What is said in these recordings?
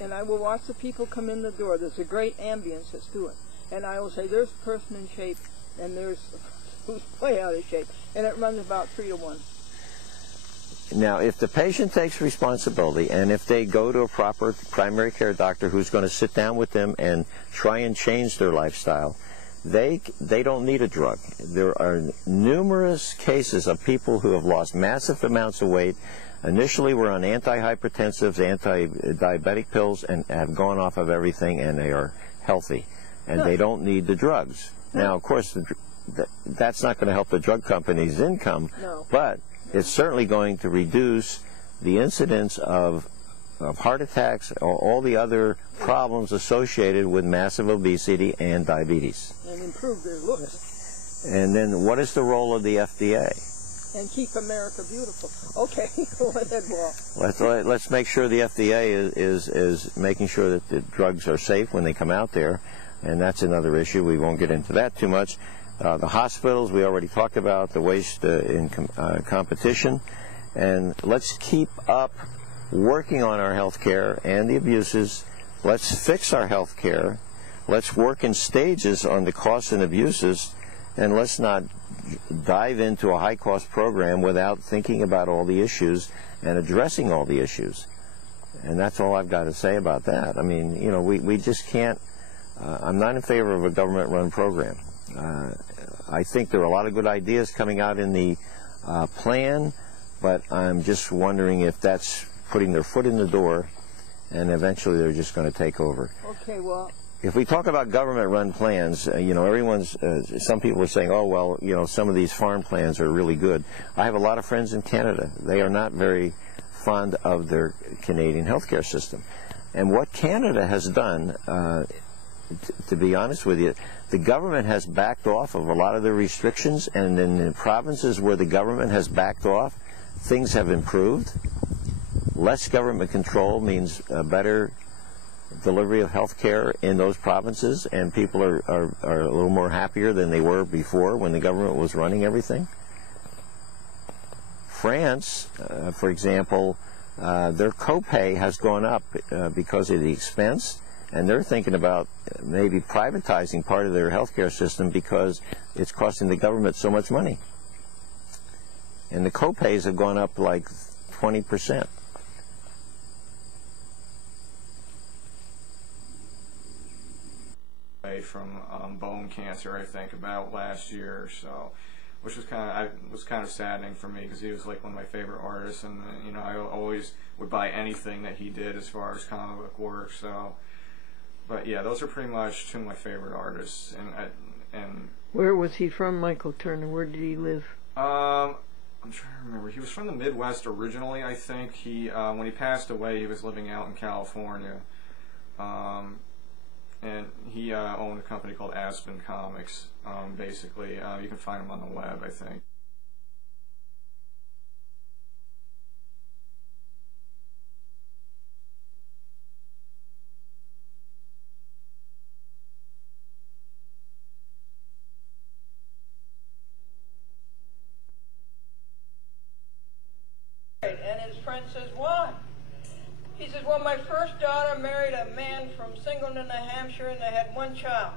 and I will watch the people come in the door. There's a great ambience that's to it. And I will say, there's a person in shape, and there's who's way out of shape. And it runs about 3 to 1. Now, if the patient takes responsibility, and if they go to a proper primary care doctor who's going to sit down with them and try and change their lifestyle, they don't need a drug. There are numerous cases of people who have lost massive amounts of weight, initially were on antihypertensives, anti-diabetic pills, and have gone off of everything, and they are healthy, and they don't need the drugs. Now, of course, that's not going to help the drug company's income, but it's certainly going to reduce the incidence of heart attacks or all the other problems associated with massive obesity and diabetes. And improve their looks. And then what is the role of the FDA? And keep America beautiful. Okay, go ahead, Walt. Let's make sure the FDA is making sure that the drugs are safe when they come out there, and that's another issue. We won't get into that too much. The hospitals, we already talked about, the waste in competition. And let's keep up working on our health care and the abuses. Let's fix our health care. Let's work in stages on the costs and abuses, and let's not dive into a high-cost program without thinking about all the issues and addressing all the issues. And that's all I've got to say about that. I mean, you know, we just can't, I'm not in favor of a government-run program. I think there are a lot of good ideas coming out in the plan, but I'm just wondering if that's putting their foot in the door, and eventually they're just going to take over. Okay, well, if we talk about government-run plans, you know, some people are saying, oh, well, you know, some of these farm plans are really good. I have a lot of friends in Canada. They are not very fond of their Canadian healthcare system. And what Canada has done, to be honest with you, the government has backed off of a lot of the restrictions, and in the provinces where the government has backed off, things have improved. Less government control means better delivery of health care in those provinces, and people are a little more happier than they were before when the government was running everything. France, for example, their copay has gone up because of the expense, and they're thinking about maybe privatizing part of their healthcare system because it's costing the government so much money. And the copays have gone up like 20%. From bone cancer, I think, about last year or so, which was kind of saddening for me because he was like one of my favorite artists, and you know, I always would buy anything that he did as far as comic book work. So, but yeah, those are pretty much two of my favorite artists. And where was he from, Michael Turner? Where did he live? I'm trying to remember. He was from the Midwest originally, I think. He when he passed away, he was living out in California. And he owned a company called Aspen Comics, basically. You can find him on the web, I think. And his friend says, why? He says, well, my first daughter married a man from Singleton, New Hampshire, and they had one child.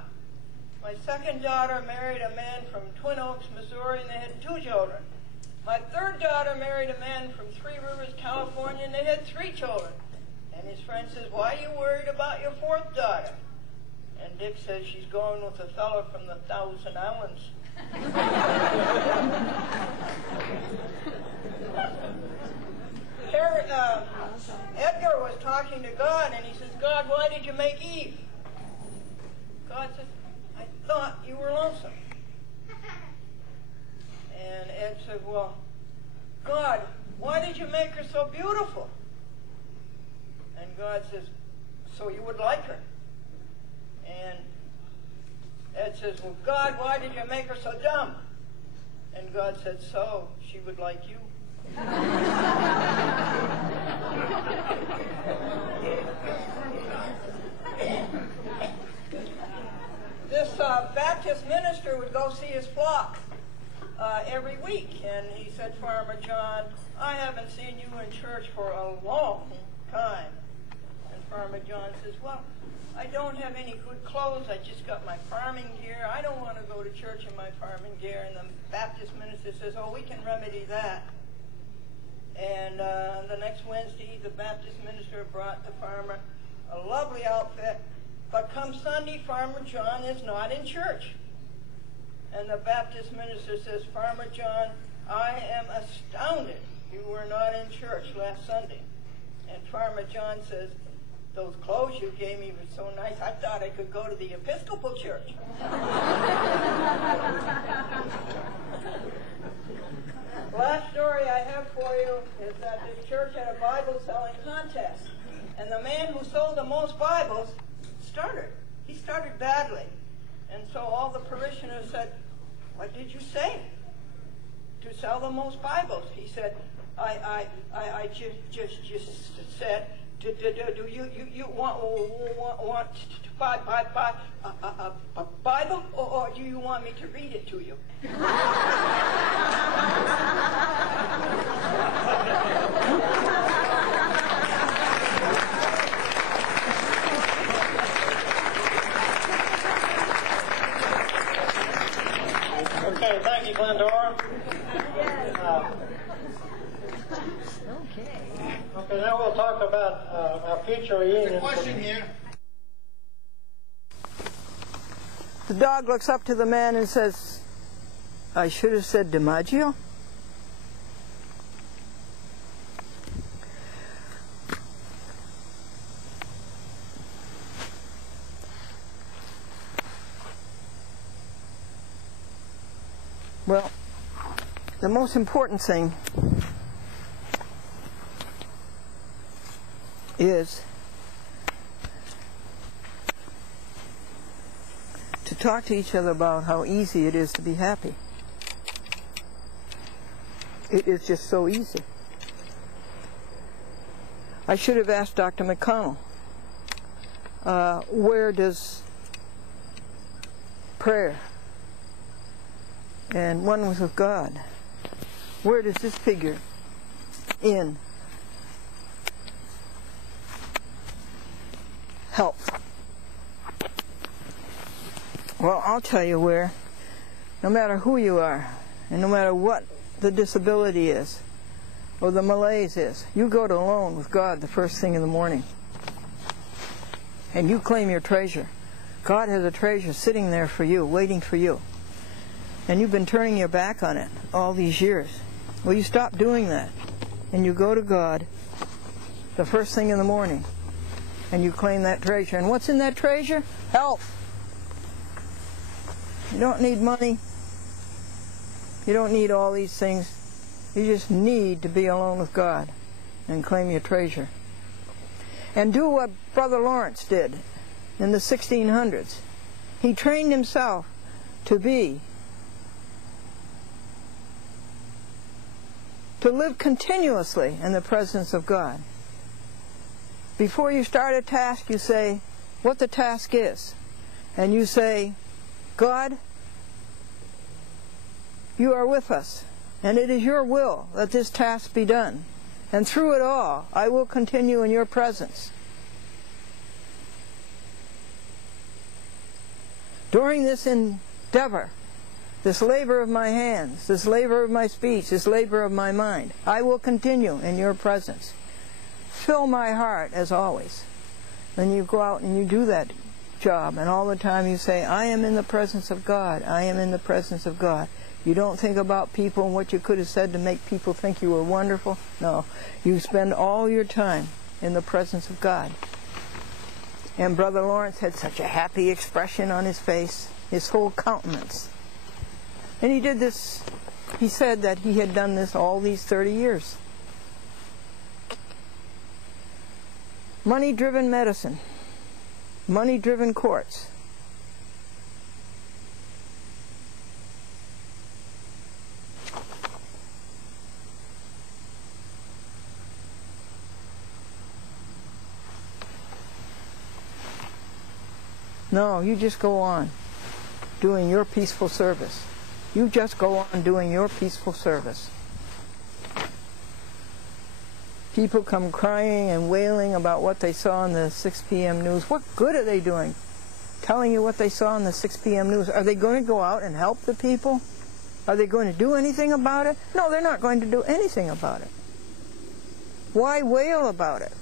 My second daughter married a man from Twin Oaks, Missouri, and they had 2 children. My third daughter married a man from Three Rivers, California, and they had 3 children. And his friend says, why are you worried about your 4th daughter? And Dick says, she's going with a fellow from the Thousand Islands. Edgar was talking to God, and he says, God, why did you make Eve? God says, I thought you were lonesome. And Ed said, well, God, why did you make her so beautiful? And God says, so you would like her. And Ed says, well, God, why did you make her so dumb? And God said, so she would like you. This Baptist minister would go see his flock every week, and he said, Farmer John, I haven't seen you in church for a long time. And Farmer John says, well, I don't have any good clothes. I just got my farming gear. I don't want to go to church in my farming gear. And the Baptist minister says, oh, we can remedy that. And the next Wednesday, the Baptist minister brought the farmer a lovely outfit. But come Sunday, Farmer John is not in church. And the Baptist minister says, Farmer John, I am astounded you were not in church last Sunday. And Farmer John says, those clothes you gave me were so nice, I thought I could go to the Episcopal Church. Last story I have for you is that this church had a Bible selling contest. And the man who sold the most Bibles started. He started badly. And so all the parishioners said, what did you say? To sell the most Bibles. He said, I just said, do you want to buy a Bible, or do you want me to read it to you? Okay, thank you, Glendora. Okay, now we'll talk about our future reunion. There's a question here. The dog looks up to the man and says, I should have said DiMaggio. Well, the most important thing is to talk to each other about how easy it is to be happy. It is just so easy. I should have asked Dr. McConnell, where does prayer and one with God, where does this figure in help? Well, I'll tell you where. No matter who you are, and no matter what the disability is, or the malaise is, you go to alone with God the first thing in the morning. And you claim your treasure. God has a treasure sitting there for you, waiting for you. And you've been turning your back on it all these years. Well, you stop doing that, and you go to God the first thing in the morning, and you claim that treasure. And what's in that treasure? Health. You don't need money. You don't need all these things. You just need to be alone with God and claim your treasure. And do what Brother Lawrence did in the 1600s. He trained himself to live continuously in the presence of God. Before you start a task, you say what the task is. And you say, God, you are with us, and it is your will that this task be done. And through it all, I will continue in your presence. During this endeavor, this labor of my hands, this labor of my speech, this labor of my mind, I will continue in your presence. Fill my heart as always. Then you go out and you do that job, and all the time you say, I am in the presence of God. I am in the presence of God. You don't think about people and what you could have said to make people think you were wonderful. No, you spend all your time in the presence of God. And Brother Lawrence had such a happy expression on his face, his whole countenance. And he did this, he said that he had done this all these 30 years. Money-driven medicine, money-driven courts. No, you just go on doing your peaceful service. You just go on doing your peaceful service. People come crying and wailing about what they saw on the 6 p.m. news. What good are they doing? Telling you what they saw on the 6 p.m. news. Are they going to go out and help the people? Are they going to do anything about it? No, they're not going to do anything about it. Why wail about it?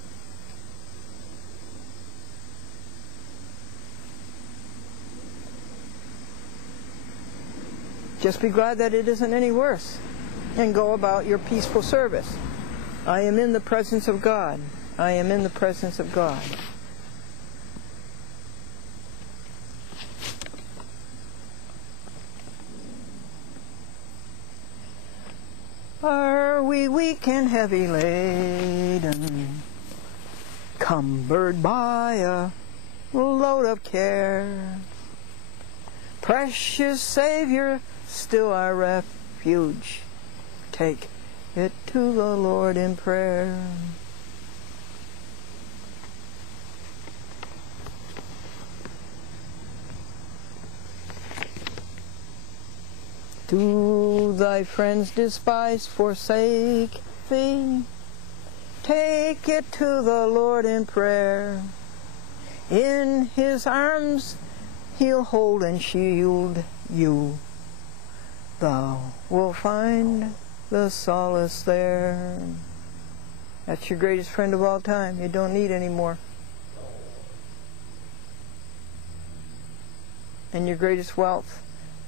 Just be glad that it isn't any worse, and go about your peaceful service. I am in the presence of God. I am in the presence of God. Are we weak and heavy laden, cumbered by a load of care? Precious Savior, still our refuge, take it to the Lord in prayer. Do thy friends despise, forsake thee? Take it to the Lord in prayer. In his arms he'll hold and shield you. Thou wilt find the solace there. That's your greatest friend of all time. You don't need any more. And your greatest wealth,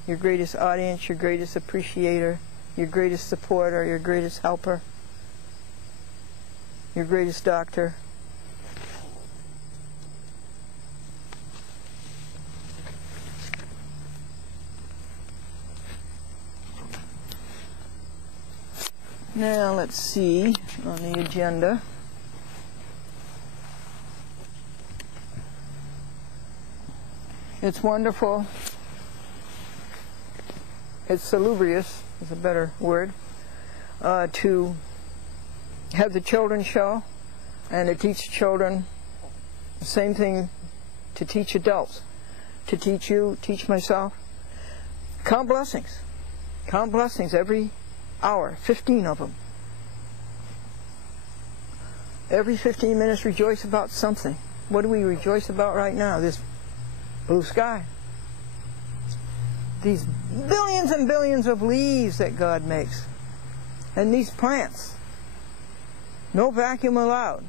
your greatest audience, your greatest appreciator, your greatest supporter, your greatest helper, your greatest doctor. Now let's see on the agenda. It's wonderful. It's salubrious is a better word, to have the children show and to teach children. The same thing to teach adults, to teach you, teach myself. Count blessings. Count blessings every hour, 15 of them. Every 15 minutes rejoice about something. What do we rejoice about right now? This blue sky. These billions and billions of leaves that God makes. And these plants. No vacuum allowed.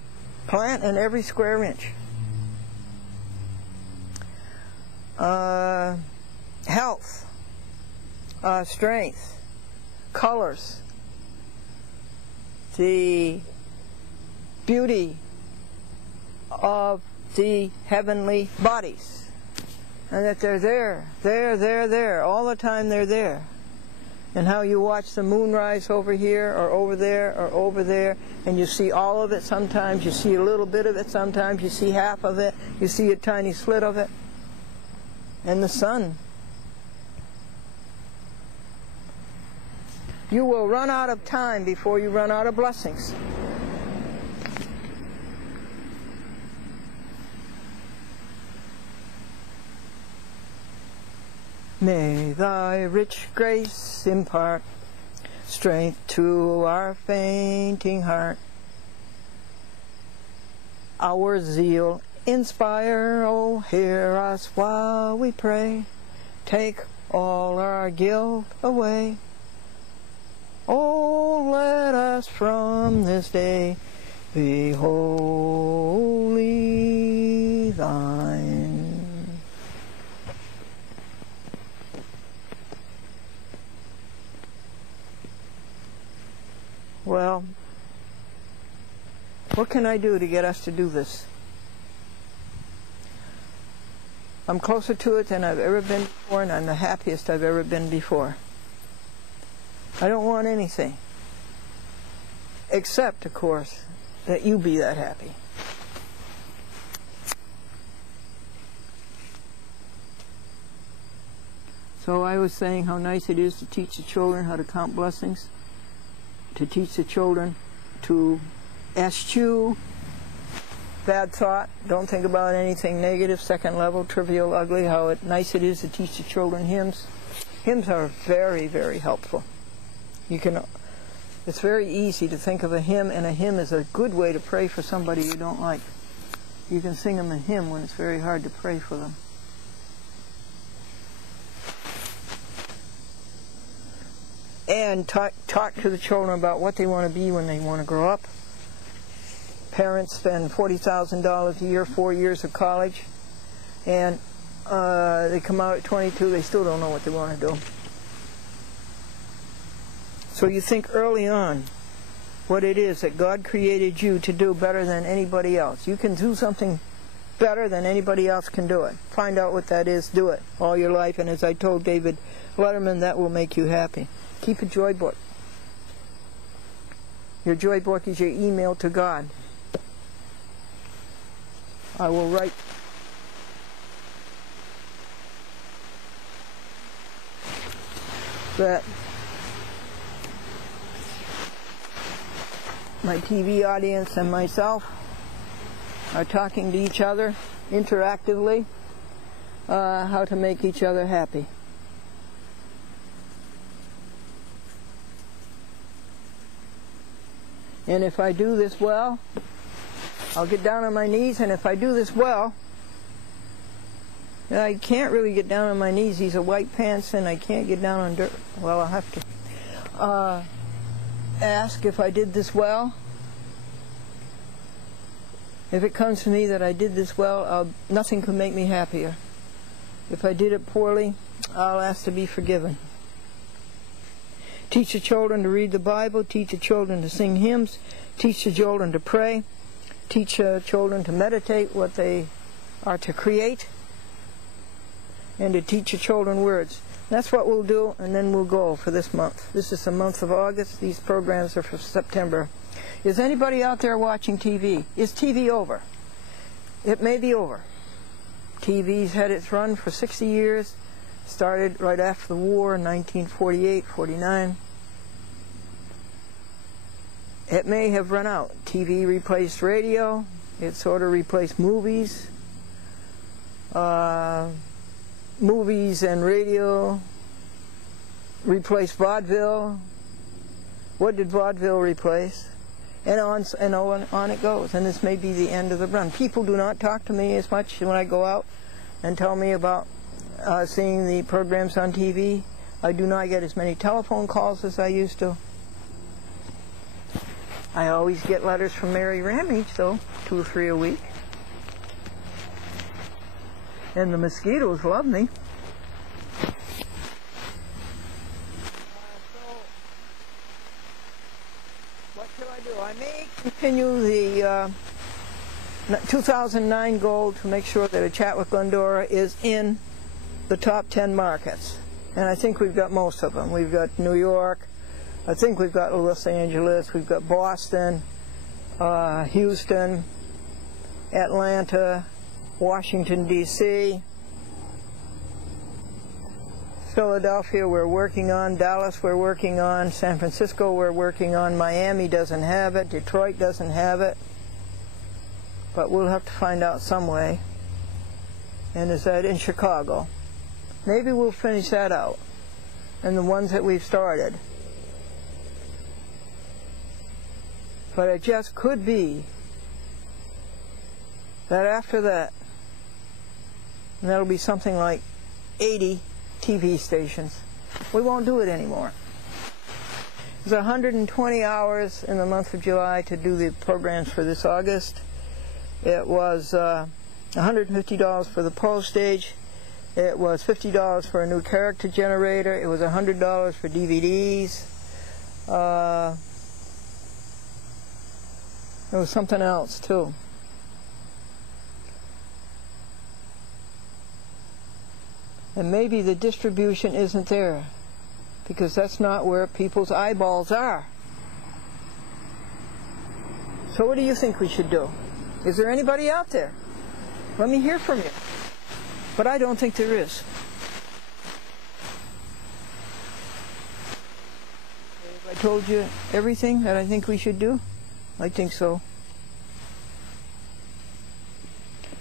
Plant in every square inch. Health. Strength. Colors, the beauty of the heavenly bodies, and that they're there, all the time they're there. And how you watch the moon rise over here, or over there, and you see all of it sometimes, you see a little bit of it sometimes, you see half of it, you see a tiny slit of it, and the sun. You will run out of time before you run out of blessings. May thy rich grace impart strength to our fainting heart. Our zeal inspire, oh, hear us while we pray. Take all our guilt away. Oh, let us from this day be wholly thine. Well, what can I do to get us to do this? I'm closer to it than I've ever been before, and I'm the happiest I've ever been before. I don't want anything, except, of course, that you be that happy. So I was saying how nice it is to teach the children how to count blessings, to teach the children to eschew bad thought, don't think about anything negative, second level, trivial, ugly, how nice it is to teach the children hymns. Hymns are very, very helpful. You can It's very easy to think of a hymn, and a hymn is a good way to pray for somebody you don't like. You can sing them a hymn when it's very hard to pray for them. And talk to the children about what they want to be when they want to grow up. Parents spend $40,000 a year, 4 years of college, and they come out at 22, they still don't know what they want to do. So you think early on what it is that God created you to do better than anybody else. You can do something better than anybody else can do it. Find out what that is, do it all your life, and as I told David Letterman, that will make you happy. Keep a joy book. Your joy book is your email to God. I will write that my TV audience and myself are talking to each other interactively, how to make each other happy. And if I do this well, I'll get down on my knees, and if I do this well, I can't really get down on my knees. These are white pants, and I can't get down on dirt. Well, I'll have to ask if I did this well. If it comes to me that I did this well, nothing could make me happier. If I did it poorly, I'll ask to be forgiven. Teach the children to read the Bible, teach the children to sing hymns, teach the children to pray, teach children to meditate what they are to create, and to teach the children words. That's what we'll do, and then we'll go for this month. This is the month of August. These programs are for September. Is anybody out there watching TV? Is TV over? It may be over. TV's had its run for 60 years. Started right after the war in 1948, 49. It may have run out. TV replaced radio. It sort of replaced movies. Movies and radio replaced vaudeville. What did vaudeville replace? And on it goes. And this may be the end of the run. People do not talk to me as much when I go out and tell me about seeing the programs on TV. I do not get as many telephone calls as I used to. I always get letters from Mary Ramage, though, 2 or 3 a week. And the mosquitoes love me. What shall I do? I may continue the 2009 goal to make sure that A Chat with Glendora is in the top 10 markets. And I think we've got most of them. We've got New York. I think we've got Los Angeles. We've got Boston, Houston, Atlanta, Washington, D.C., Philadelphia we're working on, Dallas we're working on, San Francisco we're working on, Miami doesn't have it, Detroit doesn't have it, but we'll have to find out some way. And is that in Chicago? Maybe we'll finish that out, and the ones that we've started. But it just could be that after that, and that'll be something like 80 TV stations, we won't do it anymore. It was 120 hours in the month of July to do the programs for this August. It was $150 for the postage. It was $50 for a new character generator. It was $100 for DVDs. There was something else too. And maybe the distribution isn't there, because that's not where people's eyeballs are. So what do you think we should do? Is there anybody out there? Let me hear from you. But I don't think there is. Have I told you everything that I think we should do? I think so.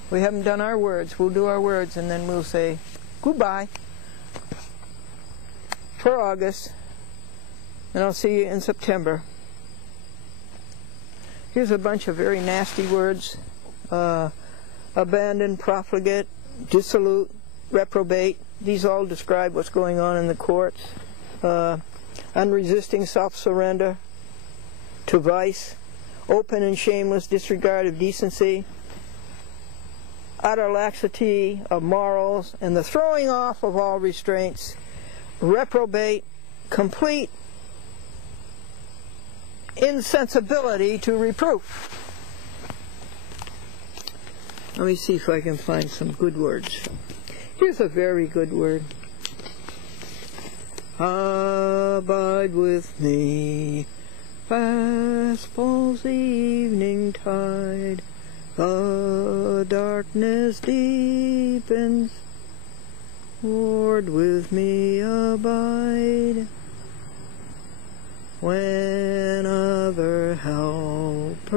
We haven't done our words. We'll do our words, and then we'll say goodbye for August, and I'll see you in September. Here's a bunch of very nasty words. Abandoned, profligate, dissolute, reprobate. These all describe what's going on in the courts. Unresisting self-surrender to vice, open and shameless disregard of decency, utter laxity of morals, and the throwing off of all restraints, reprobate, complete insensibility to reproof. Let me see if I can find some good words. Here's a very good word. Abide with me, fast falls the evening tide, the darkness deepens, Lord, with me abide. When other helpers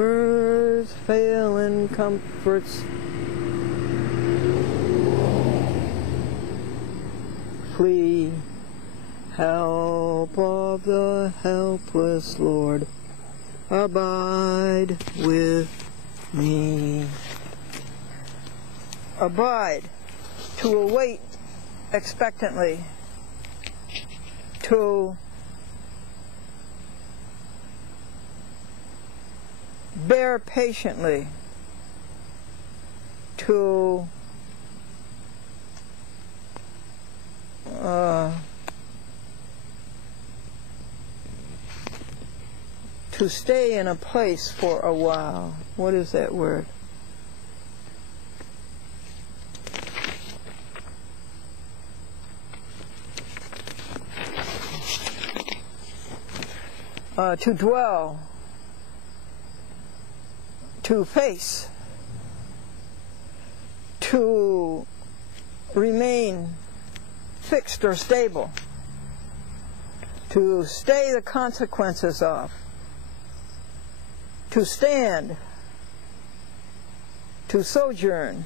fail in comforts, flee. Help of the helpless, Lord, abide with me. Abide, to await expectantly, to bear patiently, to stay in a place for a while. What is that word? To dwell, to face, to remain fixed or stable, to stay the consequences of, to stand, to sojourn,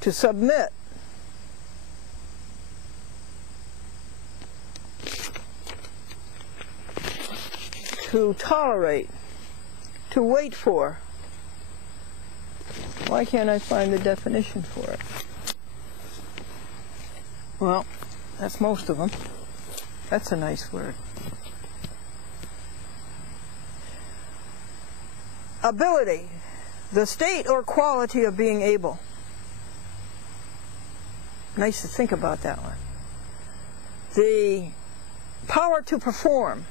to submit, to tolerate, to wait for. Why can't I find the definition for it? Well, that's most of them. That's a nice word. Ability, the state or quality of being able. Nice to think about that one. The power to perform.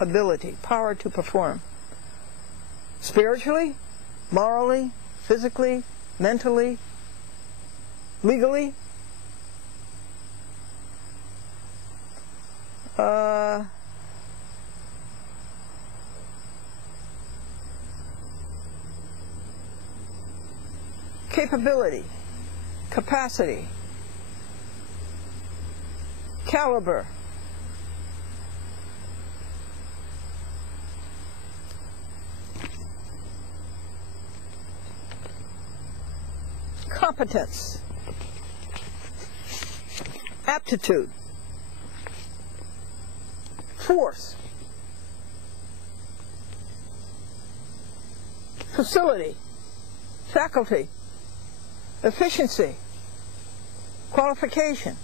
Ability, power to perform. Spiritually, morally, physically, mentally, legally. Capability, capacity, caliber, competence, aptitude, force, facility, faculty, efficiency, qualification,